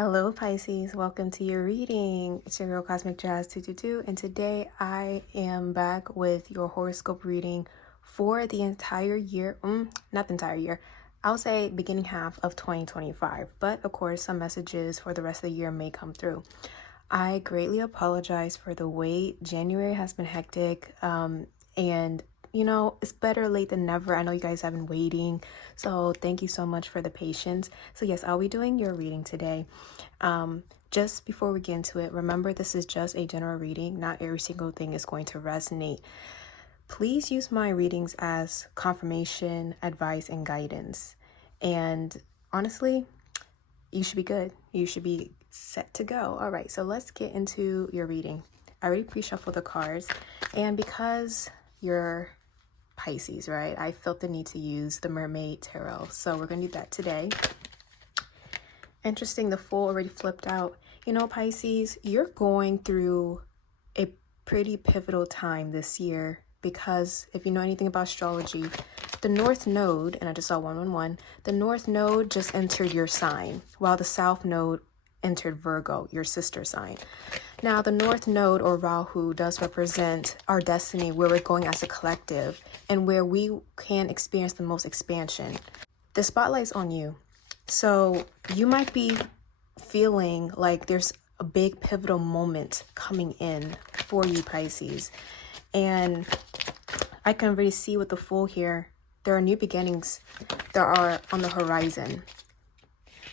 Hello Pisces, welcome to your reading. It's your girl Cosmic Jazz 222, and today I am back with your horoscope reading for the entire year. Not the entire year. I'll say beginning half of 2025, but of course some messages for the rest of the year may come through. I greatly apologize for the wait. January has been hectic, and it's better late than never. I know you guys have been waiting, so thank you so much for the patience. So yes, I'll be doing your reading today. Just before we get into it, remember this is just a general reading. Not every single thing is going to resonate. Please use my readings as confirmation, advice, and guidance. And honestly, you should be good. You should be set to go. All right, so let's get into your reading. I already pre-shuffled the cards, and because you're Pisces, right, I felt the need to use the Mermaid Tarot, so we're gonna do that today. Interesting, the Fool already flipped out. Pisces, you're going through a pretty pivotal time this year because if you know anything about astrology, the North Node, and I just saw 111, the North Node just entered your sign, while the South Node entered Virgo, your sister sign. Now, the North Node, or Rahu, does represent our destiny, where we're going as a collective and where we can experience the most expansion. The spotlight's on you. So you might be feeling like there's a big pivotal moment coming in for you, Pisces. And I can really see with the Fool here, there are new beginnings that are on the horizon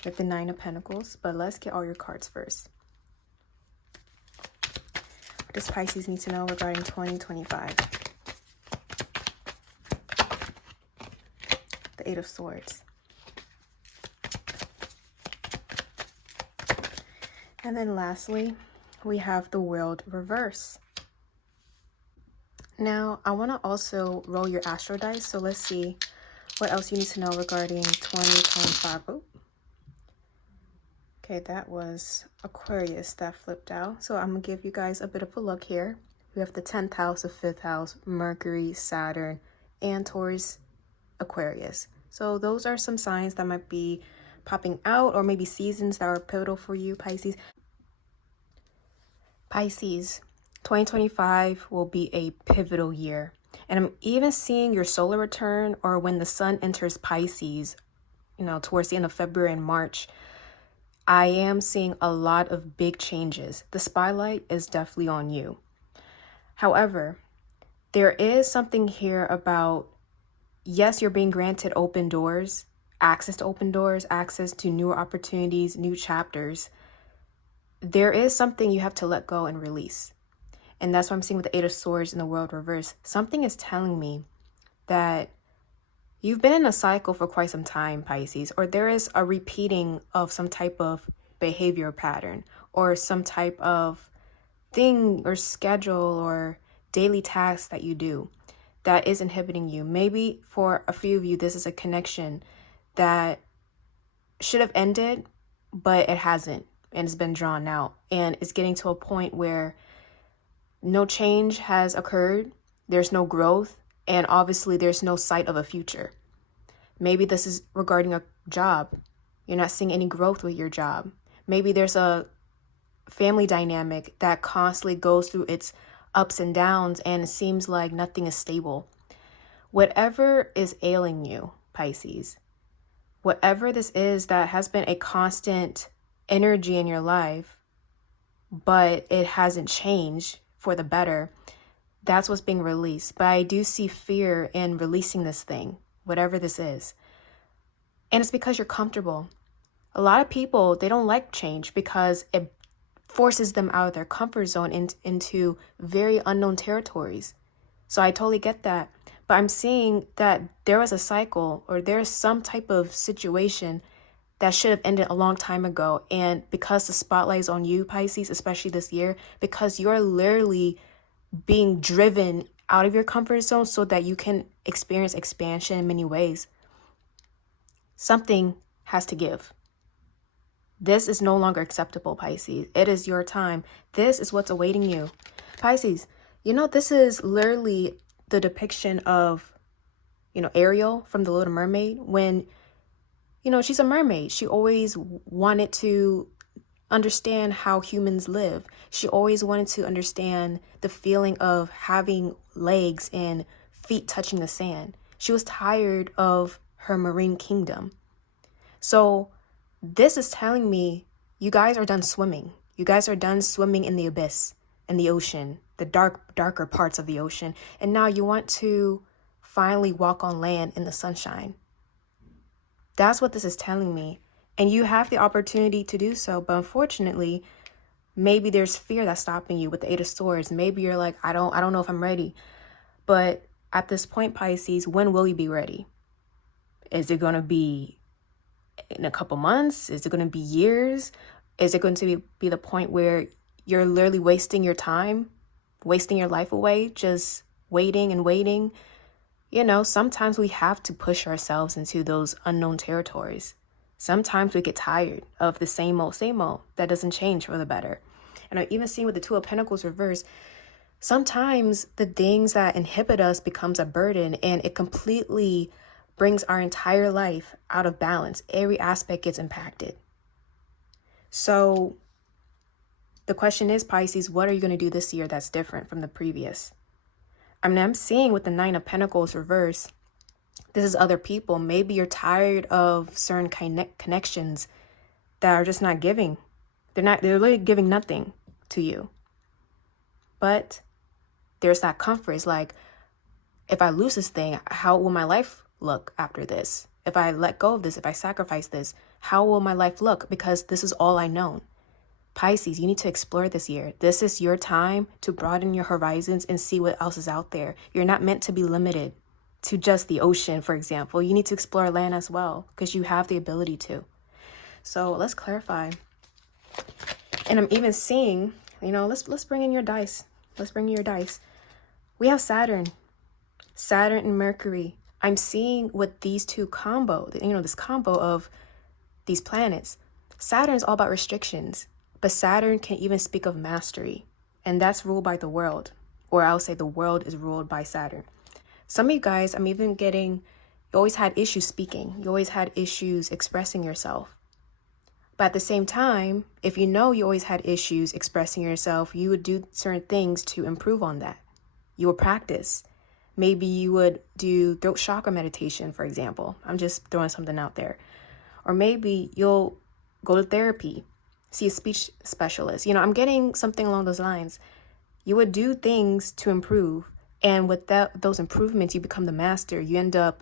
with the Nine of Pentacles. But let's get all your cards first. What does Pisces need to know regarding 2025? The Eight of Swords. And then lastly, we have the World reverse. Now, I want to also roll your astro dice, so let's see what else you need to know regarding 2025. Oh. Okay, that was Aquarius that flipped out. So I'm going to give you guys a bit of a look here. We have the 10th house, the 5th house, Mercury, Saturn, and Taurus, Aquarius. So those are some signs that might be popping out, or maybe seasons that are pivotal for you, Pisces. Pisces, 2025 will be a pivotal year. And I'm even seeing your solar return, or when the sun enters Pisces, towards the end of February and March. I am seeing a lot of big changes. The spotlight is definitely on you. However, there is something here about, yes, you're being granted open doors, access to open doors, access to newer opportunities, new chapters. There is something you have to let go and release. And that's what I'm seeing with the Eight of Swords in the World reverse. Something is telling me that you've been in a cycle for quite some time, Pisces, or there is a repeating of some type of behavior pattern or some type of thing or schedule or daily task that you do that is inhibiting you. Maybe for a few of you, this is a connection that should have ended, but it hasn't, and it's been drawn out, and it's getting to a point where no change has occurred, there's no growth, and obviously there's no sight of a future. Maybe this is regarding a job. You're not seeing any growth with your job. Maybe there's a family dynamic that constantly goes through its ups and downs, and it seems like nothing is stable. Whatever is ailing you, Pisces, whatever this is that has been a constant energy in your life, but it hasn't changed for the better, that's what's being released. But I do see fear in releasing this thing, whatever this is. And it's because you're comfortable. A lot of people, they don't like change because it forces them out of their comfort zone into very unknown territories. So I totally get that. But I'm seeing that there was a cycle, or there's some type of situation that should have ended a long time ago. And because the spotlight is on you, Pisces, especially this year, because you're literally being driven out of your comfort zone so that you can experience expansion in many ways, something has to give. This is no longer acceptable, Pisces. It is your time. This is what's awaiting you. Pisces, this is literally the depiction of, Ariel from The Little Mermaid. When, she's a mermaid. She always wanted to understand how humans live. She always wanted to understand the feeling of having legs and feet touching the sand. She was tired of her marine kingdom. So this is telling me you guys are done swimming. You guys are done swimming in the abyss, in the ocean, the darker parts of the ocean. And now you want to finally walk on land in the sunshine. That's what this is telling me. And you have the opportunity to do so. But unfortunately, maybe there's fear that's stopping you with the Eight of Swords. Maybe you're like, I don't know if I'm ready. But at this point, Pisces, when will you be ready? Is it going to be in a couple months? Is it going to be years? Is it going to be the point where you're literally wasting your time, wasting your life away, just waiting and waiting? You know, sometimes we have to push ourselves into those unknown territories. Sometimes we get tired of the same old that doesn't change for the better. And I've even seen with the Two of Pentacles reverse, sometimes the things that inhibit us becomes a burden, and it completely brings our entire life out of balance. Every aspect gets impacted. So the question is, Pisces, what are you going to do this year that's different from the previous? I mean, I'm seeing with the Nine of Pentacles reverse, this is other people. Maybe you're tired of certain connections that are just not giving. They're really giving nothing to you. But there's that comfort. It's like, if I lose this thing, how will my life look after this? If I let go of this, if I sacrifice this, how will my life look? Because this is all I know. Pisces, you need to explore this year. This is your time to broaden your horizons and see what else is out there. You're not meant to be limited to just the ocean, for example. You need to explore land as well because you have the ability to. So let's clarify. And I'm even seeing, let's bring in your dice. Let's bring in your dice. We have Saturn and Mercury. I'm seeing with these two combo, this combo of these planets. Saturn is all about restrictions, but Saturn can even speak of mastery, and that's ruled by the world, or I'll say the world is ruled by Saturn. Some of you guys, I'm even getting, you always had issues speaking. You always had issues expressing yourself. But at the same time, if you know you always had issues expressing yourself, you would do certain things to improve on that. You would practice. Maybe you would do throat chakra meditation, for example. I'm just throwing something out there. Or maybe you'll go to therapy, see a speech specialist. I'm getting something along those lines. You would do things to improve. And with those improvements, you become the master. You end up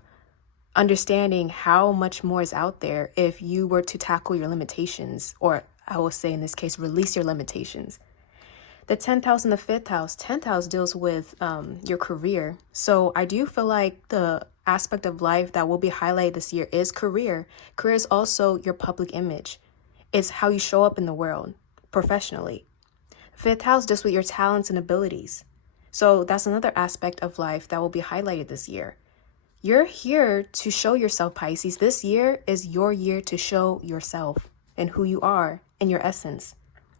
understanding how much more is out there if you were to tackle your limitations, or I will say in this case, release your limitations. The 10th house and the 5th house. 10th house deals with your career. So I do feel like the aspect of life that will be highlighted this year is career. Career is also your public image. It's how you show up in the world professionally. 5th house deals with your talents and abilities. So that's another aspect of life that will be highlighted this year. You're here to show yourself, Pisces. This year is your year to show yourself and who you are and your essence.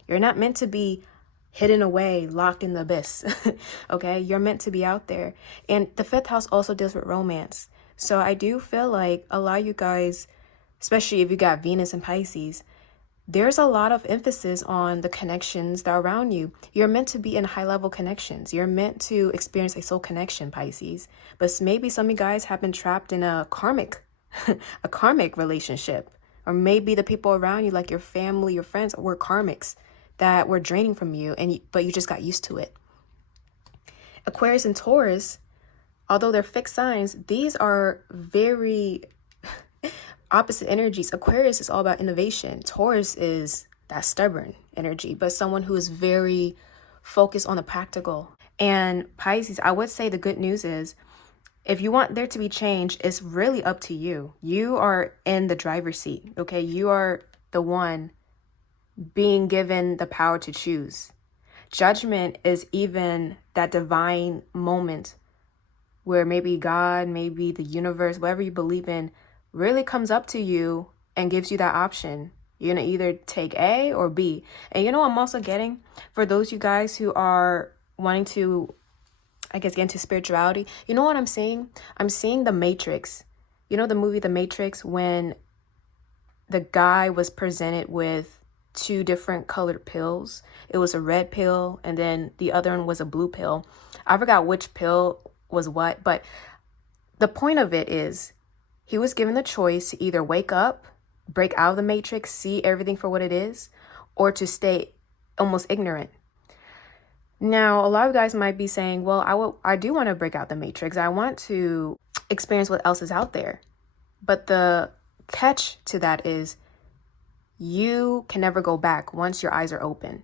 You're not meant to be hidden away, locked in the abyss. Okay? You're meant to be out there. And the 5th house also deals with romance. So I do feel like a lot of you guys, especially if you got Venus and Pisces, there's a lot of emphasis on the connections that are around you. You're meant to be in high-level connections. You're meant to experience a soul connection, Pisces. But maybe some of you guys have been trapped in a karmic relationship. Or maybe the people around you, like your family, your friends, were karmics that were draining from you, but you just got used to it. Aquarius and Taurus, although they're fixed signs, these are very opposite energies. Aquarius is all about innovation. Taurus is that stubborn energy, but someone who is very focused on the practical. And Pisces, I would say the good news is, if you want there to be change, it's really up to you. You are in the driver's seat, okay? You are the one being given the power to choose. Judgment is even that divine moment where maybe God, maybe the universe, whatever you believe in, really comes up to you and gives you that option. You're going to either take A or B. And I'm also getting, for those you guys who are wanting to, get into spirituality, you know what I'm seeing? I'm seeing The Matrix. The movie The Matrix, when the guy was presented with two different colored pills. It was a red pill and then the other one was a blue pill. I forgot which pill was what, but the point of it is he was given the choice to either wake up, break out of the matrix, see everything for what it is, or to stay almost ignorant. Now, a lot of guys might be saying, well, I do want to break out the matrix. I want to experience what else is out there. But the catch to that is you can never go back once your eyes are open.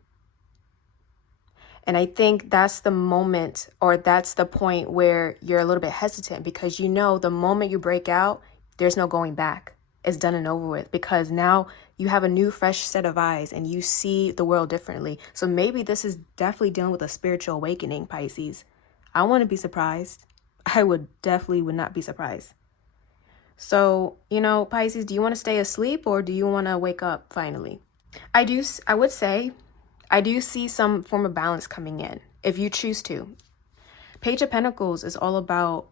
And I think that's the moment, or that's the point where you're a little bit hesitant, because you know the moment you break out, there's no going back. It's done and over with, because now you have a new fresh set of eyes and you see the world differently. So maybe this is definitely dealing with a spiritual awakening, Pisces. I want to be surprised. I would not be surprised. So, Pisces, do you want to stay asleep or do you want to wake up finally? I would say I do see some form of balance coming in if you choose to. Page of Pentacles is all about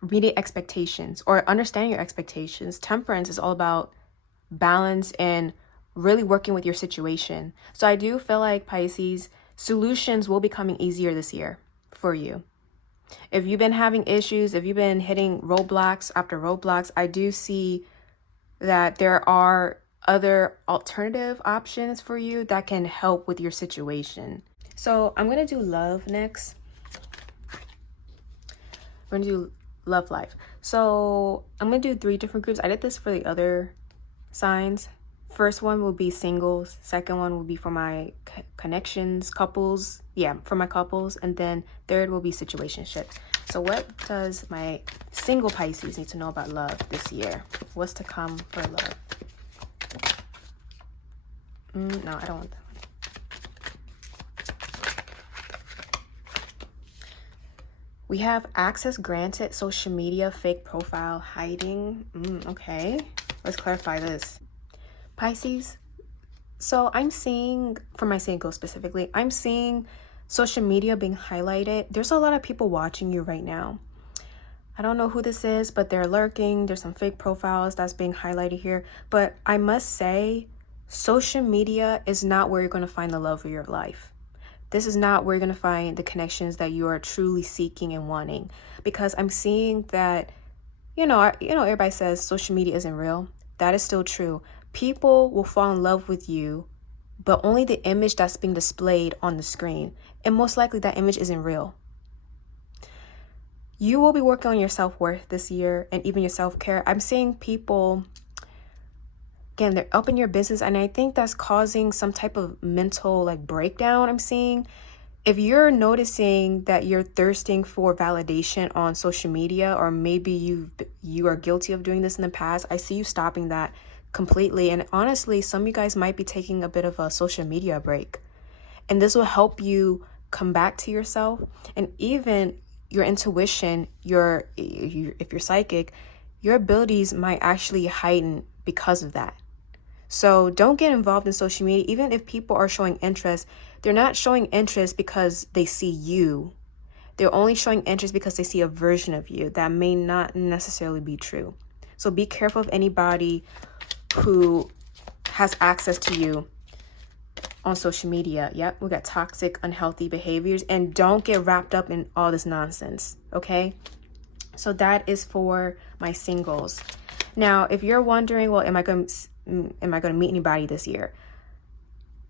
meeting expectations or understanding your expectations. Temperance is all about balance and really working with your situation. So I do feel like, Pisces, solutions will be coming easier this year for you. If you've been having issues, if you've been hitting roadblocks after roadblocks, I do see that there are other alternative options for you that can help with your situation. So I'm going to do love next. We're going to do love life. So I'm going to do 3 different groups. I did this for the other signs. First one will be singles. Second one will be for my connections, couples. Yeah, for my couples. And then third will be situationship. So what does my single Pisces need to know about love this year? What's to come for love? No, I don't want that one. We have access granted, social media, fake profile, hiding. Okay, let's clarify this. Pisces, so I'm seeing, for my single specifically, I'm seeing social media being highlighted. There's a lot of people watching you right now. I don't know who this is, but they're lurking. There's some fake profiles that's being highlighted here. But I must say, social media is not where you're going to find the love of your life. This is not where you're going to find the connections that you are truly seeking and wanting. Because I'm seeing that, everybody says social media isn't real. That is still true. People will fall in love with you, but only the image that's being displayed on the screen. And most likely that image isn't real. You will be working on your self-worth this year and even your self-care. I'm seeing people, again, they're up in your business, and I think that's causing some type of mental breakdown. I'm seeing if you're noticing that you're thirsting for validation on social media, or maybe you are guilty of doing this in the past, I see you stopping that completely. And honestly, some of you guys might be taking a bit of a social media break, and this will help you come back to yourself. And even your intuition, if you're psychic, your abilities might actually heighten because of that. So don't get involved in social media. Even if people are showing interest, they're not showing interest because they see you. They're only showing interest because they see a version of you that may not necessarily be true. So be careful of anybody who has access to you on social media. Yep, we got toxic, unhealthy behaviors, and don't get wrapped up in all this nonsense, okay? So that is for my singles. Now, if you're wondering, well, am I going to meet anybody this year?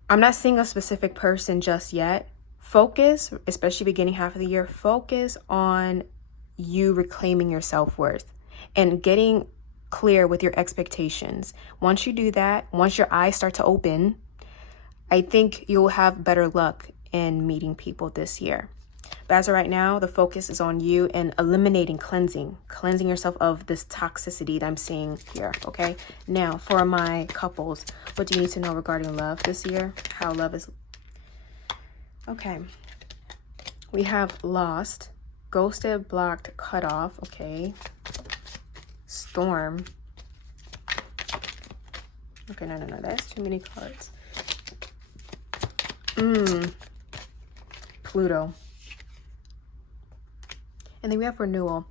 I'm not seeing a specific person just yet. Focus, especially beginning half of the year, focus on you reclaiming your self-worth and getting clear with your expectations. Once you do that, once your eyes start to open, I think you'll have better luck in meeting people this year. But as of right now, the focus is on you and eliminating, cleansing yourself of this toxicity that I'm seeing here, okay? Now, for my couples, what do you need to know regarding love this year? How love is... Okay. We have lost, ghosted, blocked, cut off, okay? Storm. Okay, no, that's too many cards. Pluto. And then we have renewal.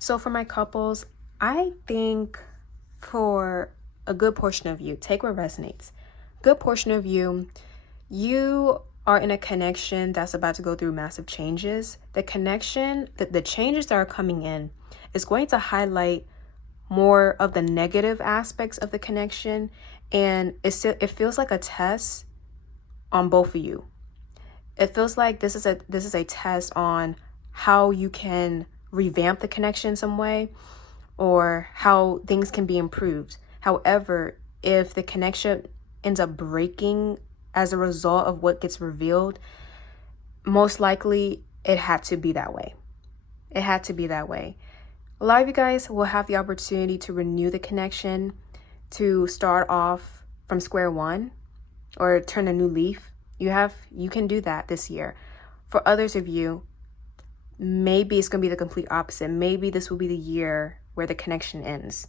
So for my couples, I think for a good portion of you, take what resonates. good portion of you, you are in a connection that's about to go through massive changes. The connection, the changes that are coming in is going to highlight more of the negative aspects of the connection. And it feels like a test on both of you. It feels like this is a test on how you can revamp the connection some way, or how things can be improved. However, if the connection ends up breaking as a result of what gets revealed, most likely it had to be that way. It had to be that way. A lot of you guys will have the opportunity to renew the connection, to start off from square one, or turn a new leaf. You can do that this year. For others of you, maybe it's going to be the complete opposite. Maybe this will be the year where the connection ends,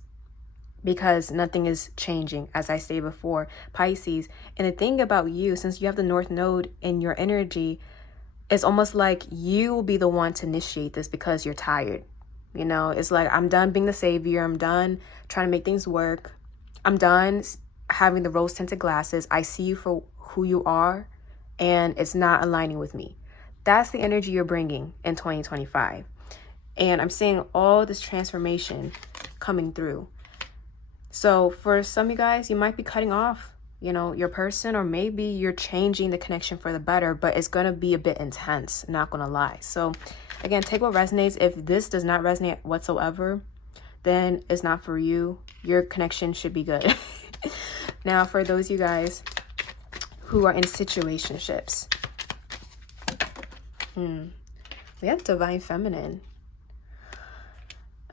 because nothing is changing, as I stated before, Pisces. And the thing about you, since you have the North Node in your energy, it's almost like you will be the one to initiate this because you're tired. You know, it's like, I'm done being the savior. I'm done trying to make things work. I'm done having the rose tinted glasses. I see you for who you are, and it's not aligning with me. That's the energy you're bringing in 2025. And I'm seeing all this transformation coming through. So for some of you guys, you might be cutting off, your person, or maybe you're changing the connection for the better, but it's going to be a bit intense, not going to lie. So again, take what resonates. If this does not resonate whatsoever, then it's not for you. Your connection should be good. Now, for those of you guys who are in situationships, we have Divine Feminine.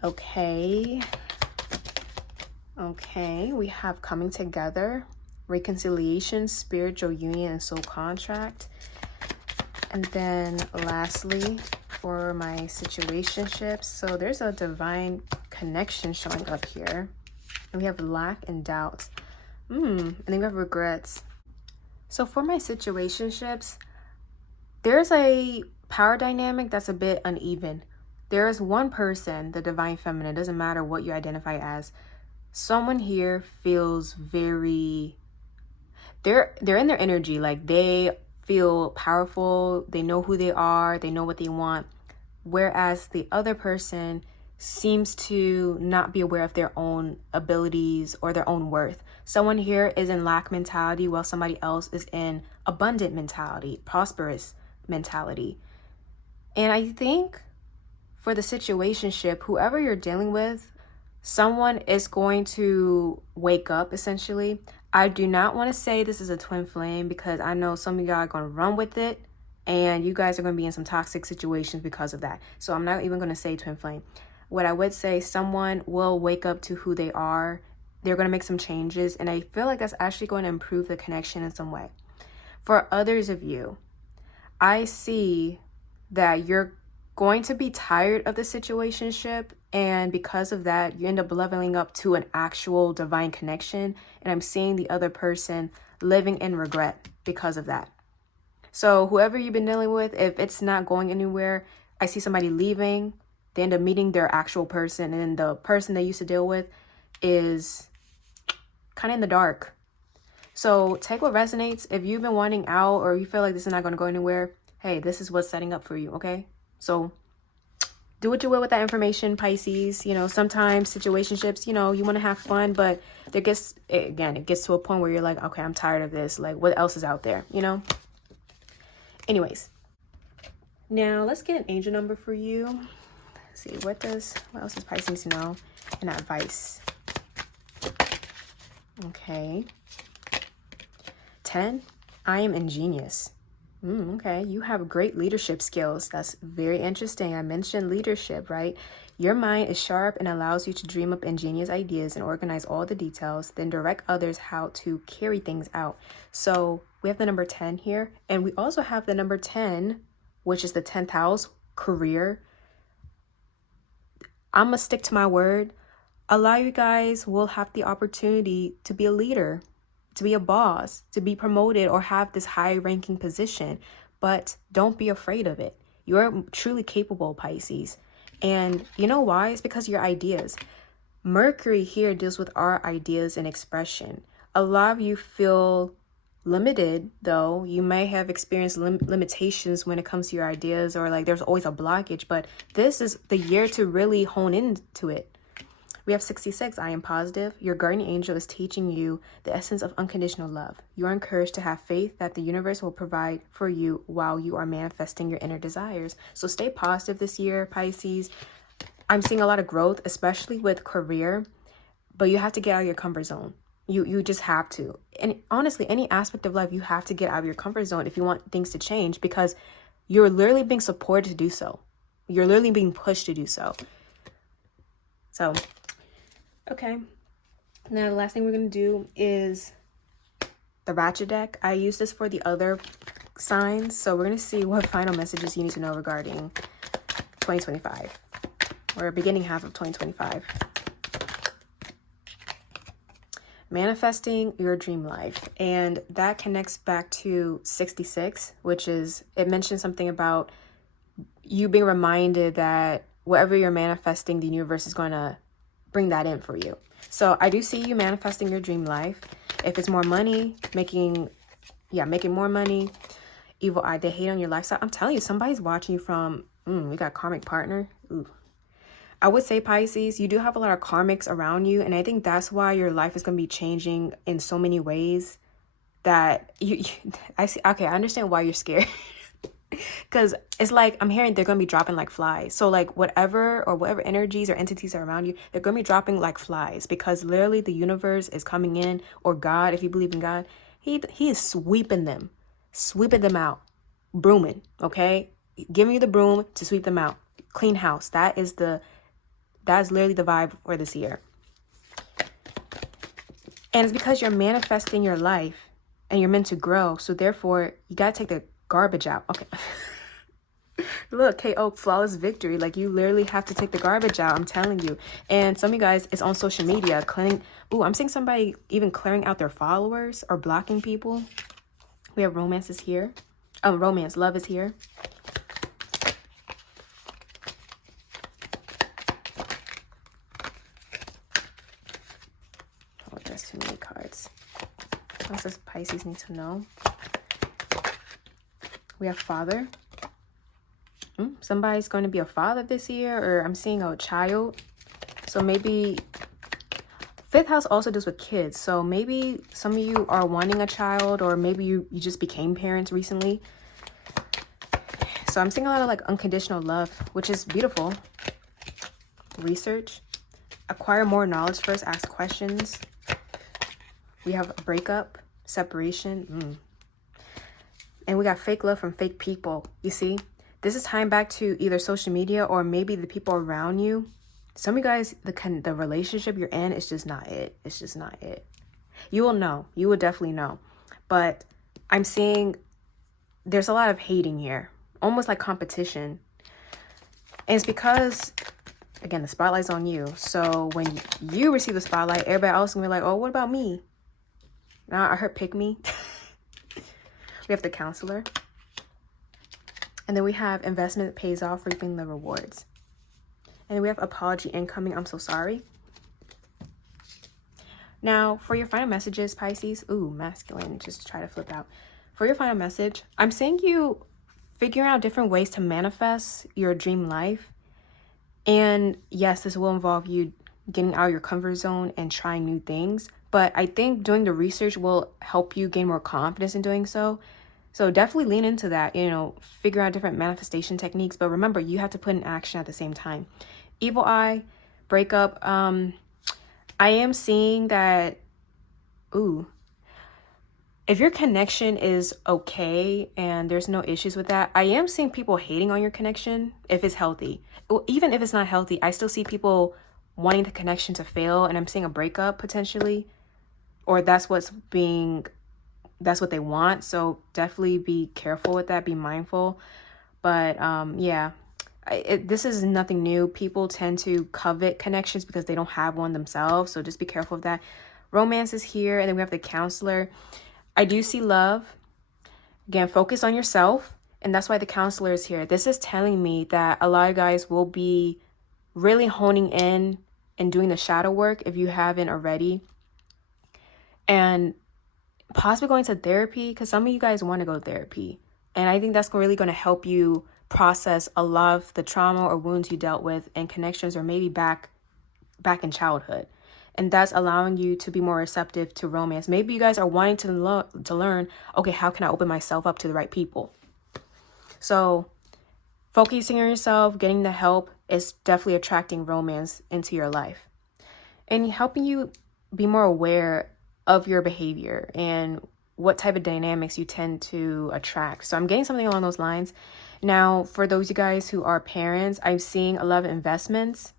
Okay, we have coming together, reconciliation, spiritual union, and soul contract. And then lastly, for my situationships, so there's a divine connection showing up here. And we have lack and doubt. And then we have regrets. So for my situationships, there's a power dynamic that's a bit uneven. There is one person, the Divine Feminine, doesn't matter what you identify as. Someone here feels very, they're in their energy, like they feel powerful, they know who they are, they know what they want. Whereas the other person seems to not be aware of their own abilities or their own worth. Someone here is in lack mentality, while somebody else is in abundant mentality, prosperous mentality. And I think for the situationship, whoever you're dealing with, someone is going to wake up, essentially. I do not want to say this is a twin flame, because I know some of y'all are going to run with it, and you guys are going to be in some toxic situations because of that. So I'm not even going to say twin flame. What I would say, someone will wake up to who they are. They're going to make some changes, and I feel like that's actually going to improve the connection in some way. For others of you, I see that you're going to be tired of the situationship, and because of that, you end up leveling up to an actual divine connection, and I'm seeing the other person living in regret because of that. So whoever you've been dealing with, if it's not going anywhere, I see somebody leaving, they end up meeting their actual person, and the person they used to deal with is kind of in the dark. So take what resonates. If you've been wanting out, or you feel like this is not going to go anywhere, hey, this is what's setting up for you, okay? So do what you will with that information, Pisces. Sometimes situationships, you want to have fun, but it gets to a point where you're like, okay, I'm tired of this. Like, what else is out there, Anyways, now let's get an angel number for you. Let's see, what else does Pisces know in advice? Okay. 10, I am ingenious. Okay, you have great leadership skills. That's very interesting. I mentioned leadership, right? Your mind is sharp and allows you to dream up ingenious ideas and organize all the details, then direct others how to carry things out. So we have the number 10 here, and we also have the number 10, which is the 10th house, career. I'm gonna stick to my word. A lot of you guys will have the opportunity to be a leader, to be a boss, to be promoted, or have this high ranking position, but don't be afraid of it. You're truly capable, Pisces. And you know why? It's because of your ideas. Mercury here deals with our ideas and expression. A lot of you feel limited, though. You may have experienced limitations when it comes to your ideas, or like there's always a blockage, but this is the year to really hone into it. We have 66. I am positive. Your guardian angel is teaching you the essence of unconditional love. You are encouraged to have faith that the universe will provide for you while you are manifesting your inner desires. So stay positive this year, Pisces. I'm seeing a lot of growth, especially with career, but you have to get out of your comfort zone. You just have to. And honestly, any aspect of life, you have to get out of your comfort zone if you want things to change, because you're literally being supported to do so. You're literally being pushed to do so. So, okay. Now, the last thing we're going to do is the Ratchet deck. I use this for the other signs. So we're going to see what final messages you need to know regarding 2025 or beginning half of 2025. Manifesting your dream life, and that connects back to 66, which is, it mentions something about you being reminded that whatever you're manifesting, the universe is going to bring that in for you. So I do see you manifesting your dream life. If it's more money, making more money. Evil eye, they hate on your lifestyle. I'm telling you, somebody's watching you from we got karmic partner. Ooh. I would say, Pisces, you do have a lot of karmics around you, and I think that's why your life is going to be changing in so many ways that I see. Okay, I understand why you're scared. Because it's like, I'm hearing they're going to be dropping like flies. So like whatever energies or entities are around you, they're going to be dropping like flies, because literally the universe is coming in, or God, if you believe in God, he is sweeping them out, brooming, okay? Giving you the broom to sweep them out. Clean house. That's literally the vibe for this year. And it's because you're manifesting your life and you're meant to grow. So therefore, you got to take the garbage out. Okay. Look, KO, flawless victory. Like, you literally have to take the garbage out. I'm telling you. And some of you guys, it's on social media. I'm seeing somebody even clearing out their followers or blocking people. We have romance is here. Love is here. There's too many cards. What else does Pisces need to know? We have father. Somebody's going to be a father this year, or I'm seeing a child. So maybe fifth house also deals with kids. So maybe some of you are wanting a child, or maybe you just became parents recently. So I'm seeing a lot of like unconditional love, which is beautiful. Research. Acquire more knowledge first. Ask questions. We have a breakup, separation. And we got fake love from fake people. You see, this is tying back to either social media or maybe the people around you. Some of you guys, the relationship you're in is just not it. It's just not it. You will know. You will definitely know. But I'm seeing there's a lot of hating here, almost like competition. And it's because, again, the spotlight's on you. So when you receive the spotlight, everybody else is going to be like, oh, what about me? Now I heard pick me. We have the counselor. And then we have investment that pays off, reaping the rewards. And we have apology incoming. I'm so sorry. Now, for your final messages, Pisces. Ooh, masculine. Just try to flip out. For your final message, I'm seeing you figuring out different ways to manifest your dream life. And yes, this will involve you getting out of your comfort zone and trying new things. But I think doing the research will help you gain more confidence in doing so. So definitely lean into that, figure out different manifestation techniques. But remember, you have to put in action at the same time. Evil eye, breakup. I am seeing that, if your connection is okay and there's no issues with that, I am seeing people hating on your connection if it's healthy. Even if it's not healthy, I still see people wanting the connection to fail, and I'm seeing a breakup potentially, or that's what they want. So definitely be careful with that, be mindful. But this is nothing new. People tend to covet connections because they don't have one themselves. So just be careful of that. Romance is here, and then we have the counselor. I do see love. Again, focus on yourself, and that's why the counselor is here. This is telling me that a lot of guys will be really honing in and doing the shadow work if you haven't already. And possibly going to therapy, because some of you guys want to go to therapy. And I think that's really going to help you process a lot of the trauma or wounds you dealt with and connections, or maybe back in childhood. And that's allowing you to be more receptive to romance. Maybe you guys are wanting to learn, okay, how can I open myself up to the right people? So focusing on yourself, getting the help is definitely attracting romance into your life and helping you be more aware of your behavior and what type of dynamics you tend to attract. So I'm getting something along those lines. Now, for those of you guys who are parents, I'm seeing a lot of investments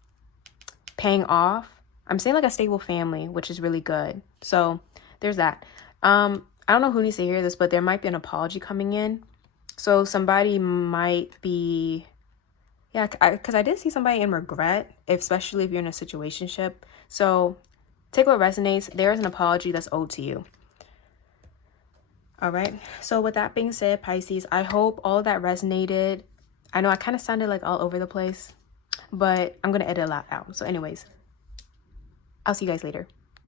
paying off. I'm seeing like a stable family, which is really good. So there's that. I don't know who needs to hear this, but there might be an apology coming in. So somebody might be, yeah, because I did see somebody in regret, especially if you're in a situationship. So take what resonates. There is an apology that's owed to you. All right. So with that being said, Pisces, I hope all of that resonated. I know I kind of sounded like all over the place, but I'm going to edit a lot out. So anyways, I'll see you guys later.